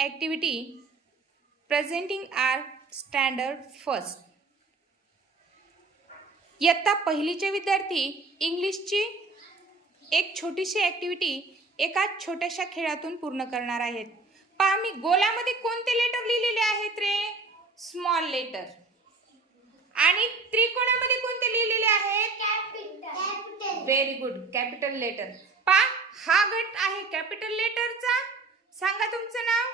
Activity presenting our standard first इयत्ता पहिलीचे विद्यार्थी इंग्लिशची एक छोटीशी ॲक्टिव्हिटी एका छोट्याशा खेळातून पूर्ण करणार आहेत. पहा मी गोलामध्ये कोणते लेटर लिहिलेले आहेत रे? स्मॉल लेटर आणि त्रिकोणामध्ये कोणते लिहिलेले आहेत? व्हेरी गुड कॅपिटल लेटर पा हा गट आहे कॅपिटल लेटरचा सांगा तुमचं नाव?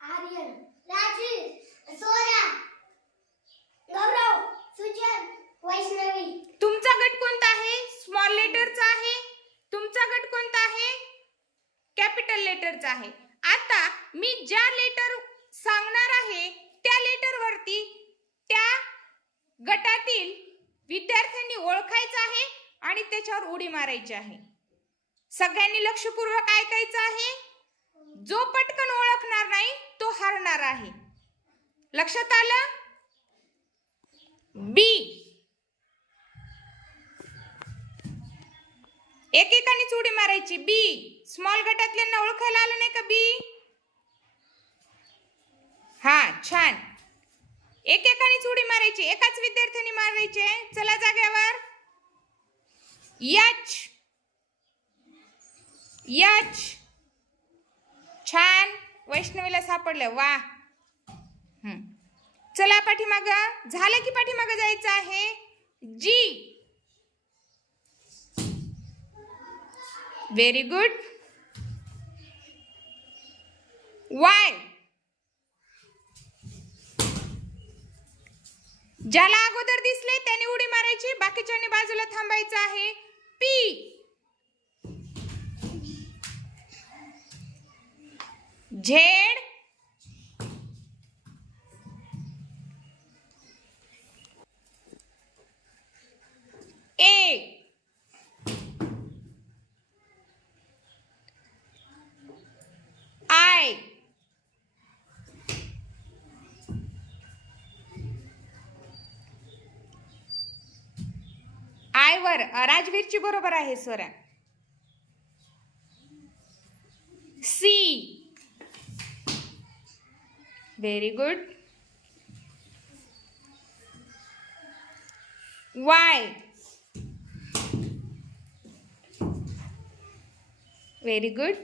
आर्यन राजेश सोरा गौरव सुजन वैष्णवी. तुमचा गट कोणता आहे? स्मॉल लेटरचा आहे. तुमचा गट कोणता आहे? कॅपिटल लेटरचा आहे. आता मी ज्या लेटर सांगणार आहे त्या लेटरवरती त्या गटातील विद्यार्थ्यांनी ओळखायचं आहे आणि त्याच्यावर उडी मारायची आहे. सगळ्यांनी लक्षपूर्वक ऐकायचं आहे. जो पटकन ओळखणार नाही तो हारणार आहे. लक्षात आलं? बी. एकेकानेच उडी मारायची. बी. स्मॉल गटातल्यांना ओळखायला आलं नाही का बी? हा छान. एकेकानेच उडी मारायची. एकाच विद्यार्थ्याने मारायचे. चला जाग्यावर. यच. यच. छान. वैष्णवीला सापडलं. वा. चला पाठीमाग. झालं की पाठीमाग जायचं आहे. जी. व्हेरी गुड वाय ज्याला अगोदर दिसले त्याने उडी मारायची. बाकीच्यांनी बाजूला थांबायचं आहे. झेड. ए. आय. आयवर राजवीरची बरोबर आहे Swara very good Y very good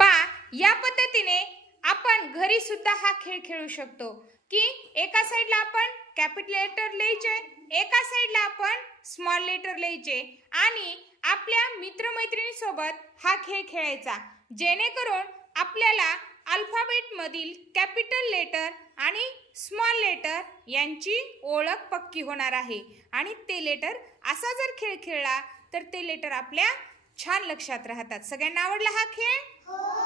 पा या पद्धतीने आपण घरी सुद्धा हा खेळ खेळू शकतो. की एका साईडला आपण कॅपिटल लेटर लिहायचे एका साईडला आपण स्मॉल लेटर लिहायचे आणि आपल्या मित्रमैत्रिणीसोबत हा खेळ खेळायचा. जेणेकरून आपल्याला अल्फाबेटमधील कॅपिटल लेटर आणि स्मॉल लेटर यांची ओळख पक्की होणार आहे. आणि ते लेटर असा जर खेळ खेळला तर ते लेटर आपल्या छान लक्षात राहतात. सगळ्यांना आवडला हा खेळ? हो.